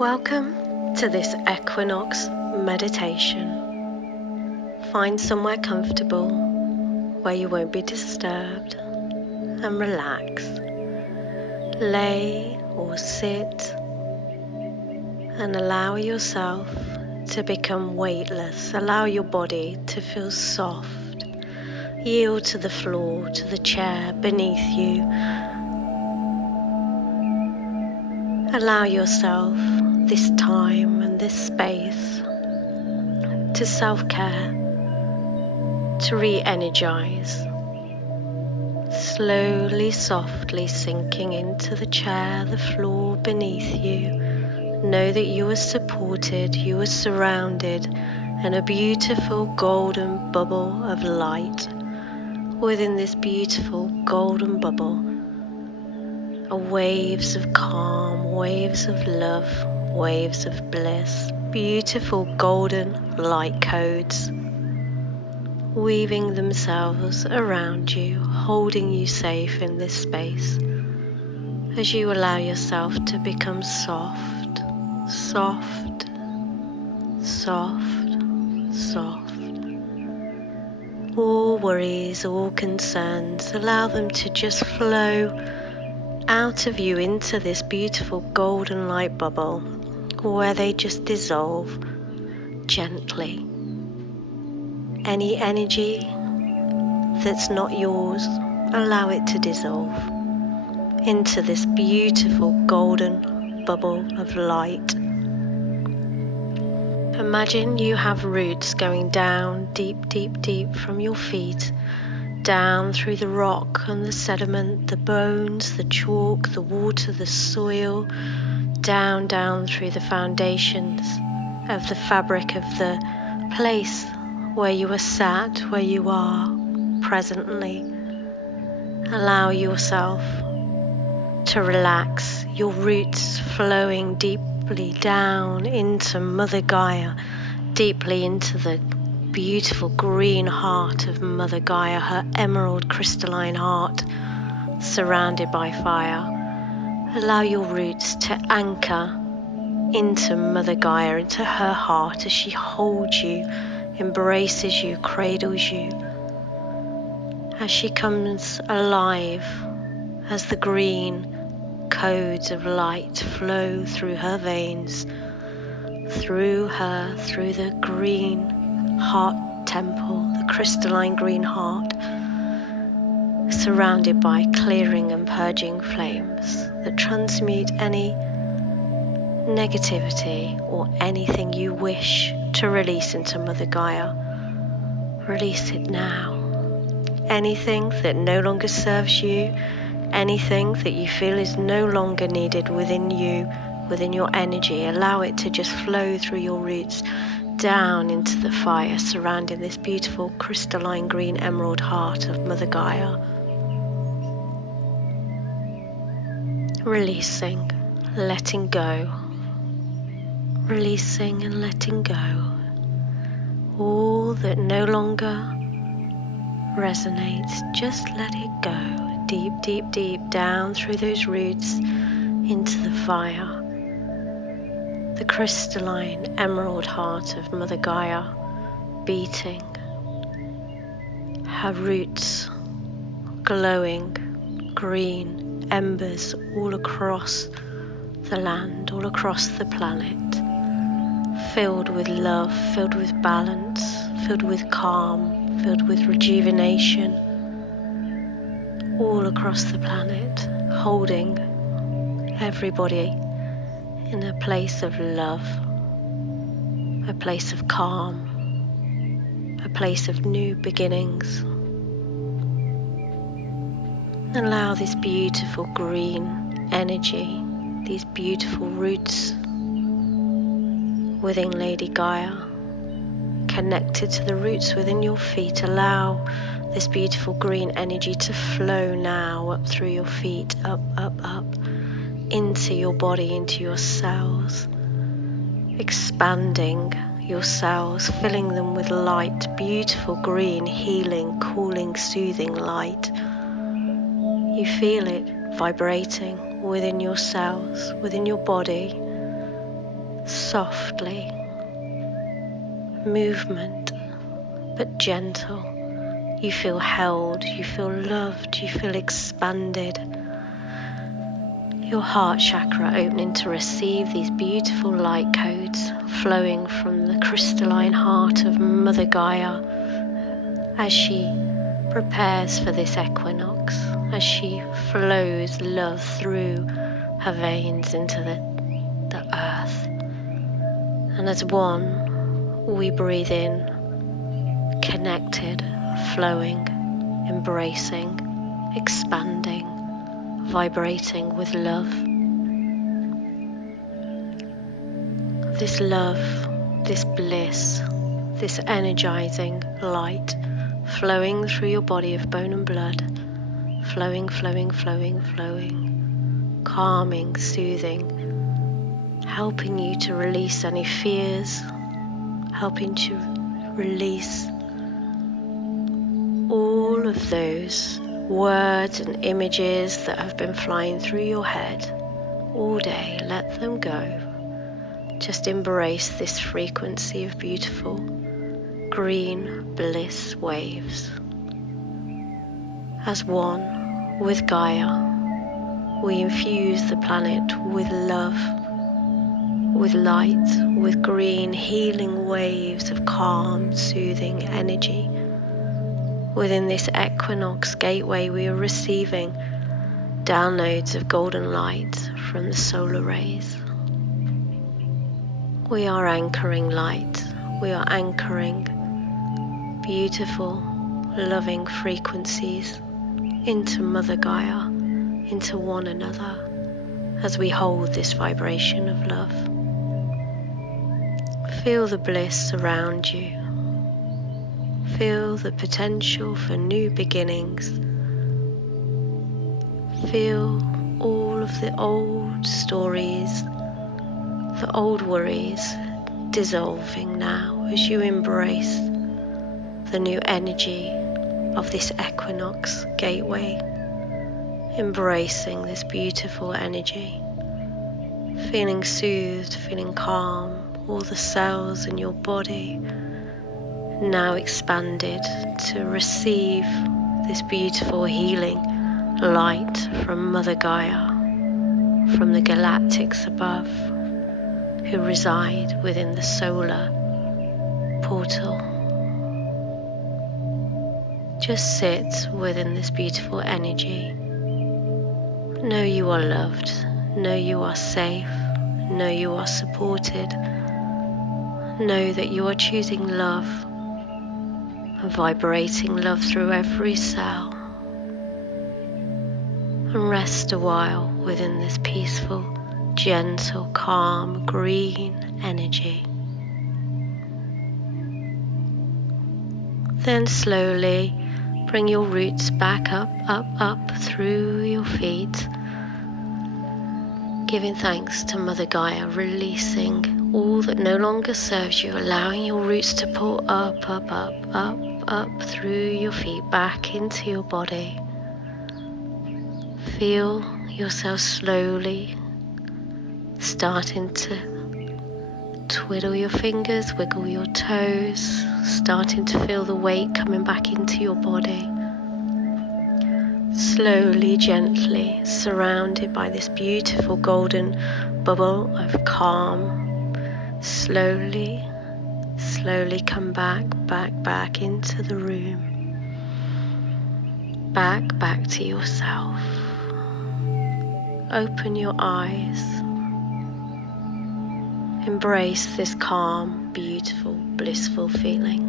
Welcome to this equinox meditation. Find somewhere comfortable where you won't be disturbed and relax. Lay or sit and allow yourself to become weightless. Allow your body to feel soft. Yield to the floor, to the chair beneath you. Allow yourself this time and this space to self-care, to re-energize. Slowly, softly sinking into the chair, the floor beneath you. Know that you are supported, you are surrounded in a beautiful golden bubble of light. Within this beautiful golden bubble are waves of calm, waves of love, waves of bliss, beautiful golden light codes weaving themselves around you, holding you safe in this space as you allow yourself to become soft, soft, soft, soft. All worries, all concerns, allow them to just flow out of you into this beautiful golden light bubble where they just dissolve gently. Any energy that's not yours, allow it to dissolve into this beautiful golden bubble of light. Imagine you have roots going down deep, deep, deep from your feet, down through the rock and the sediment, the bones, the chalk, the water, the soil, down through the foundations of the fabric of the place where you are sat, where you are presently. Allow yourself to relax, your roots flowing deeply down into Mother Gaia, deeply into the beautiful green heart of Mother Gaia, her emerald crystalline heart surrounded by fire. Allow your roots to anchor into Mother Gaia, into her heart as she holds you, embraces you, cradles you, as she comes alive, as the green codes of light flow through her veins, through her, through the green heart temple, the crystalline green heart, surrounded by clearing and purging flames that transmute any negativity or anything you wish to release into Mother Gaia. Release it now. Anything that no longer serves you, anything that you feel is no longer needed within you, within your energy, allow it to just flow through your roots down into the fire surrounding this beautiful crystalline green emerald heart of Mother Gaia. Releasing, letting go. Releasing and letting go. All that no longer resonates, just let it go. Deep, deep, deep down through those roots into the fire. The crystalline emerald heart of Mother Gaia beating. Her roots glowing green embers all across the land, all across the planet. Filled with love, filled with balance, filled with calm, filled with rejuvenation, all across the planet, holding everybody in a place of love, a place of calm, a place of new beginnings. Allow this beautiful green energy, these beautiful roots within Lady Gaia, connected to the roots within your feet. Allow this beautiful green energy to flow now up through your feet, up, into your body, into your cells, expanding your cells, filling them with light, beautiful green, healing, cooling, soothing light. You feel it vibrating within your cells, within your body, softly, movement, but gentle. You feel held, you feel loved, you feel expanded. Your heart chakra opening to receive these beautiful light codes flowing from the crystalline heart of Mother Gaia as she prepares for this equinox, as she flows love through her veins into the earth. And as one, we breathe in, connected, flowing, embracing, expanding, vibrating with love. This love, this bliss, this energizing light flowing through your body of bone and blood, flowing, flowing, flowing, flowing, calming, soothing, helping you to release any fears, helping to release all of those words and images that have been flying through your head all day. Let them go. Just embrace this frequency of beautiful green bliss waves. As one with Gaia, we infuse the planet with love, with light, with green healing waves of calm, soothing energy. Within this equinox gateway, we are receiving downloads of golden light from the solar rays. We are anchoring light. We are anchoring beautiful, loving frequencies into Mother Gaia, into one another, as we hold this vibration of love. Feel the bliss around you. Feel the potential for new beginnings. Feel all of the old stories, the old worries dissolving now as you embrace the new energy of this equinox gateway, embracing this beautiful energy, feeling soothed, feeling calm, all the cells in your body now expanded to receive this beautiful healing light from Mother Gaia, from the galactics above, who reside within the solar portal. Just sit within this beautiful energy. Know you are loved. Know you are safe. Know you are supported. Know that you are choosing love and vibrating love through every cell. And rest a while within this peaceful, gentle, calm, green energy. Then slowly bring your roots back up, up, up through your feet, giving thanks to Mother Gaia, releasing all that no longer serves you, allowing your roots to pull up, up, up, up, up through your feet, back into your body. Feel yourself slowly starting to twiddle your fingers, wiggle your toes, starting to feel the weight coming back into your body. Slowly, gently, surrounded by this beautiful golden bubble of calm. Slowly, slowly come back into the room. Back to yourself. Open your eyes. Embrace this calm, beautiful, blissful feeling.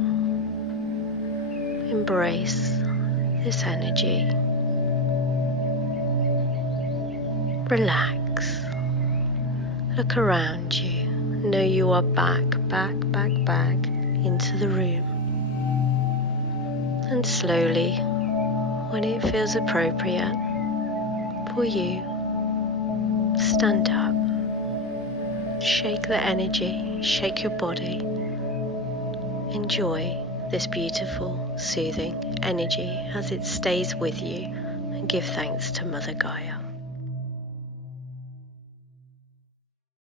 Embrace this energy. Relax. Look around you. Know you are back into the room. And slowly, when it feels appropriate for you, stand up. Shake the energy, shake your body. Enjoy this beautiful, soothing energy as it stays with you, and give thanks to Mother Gaia.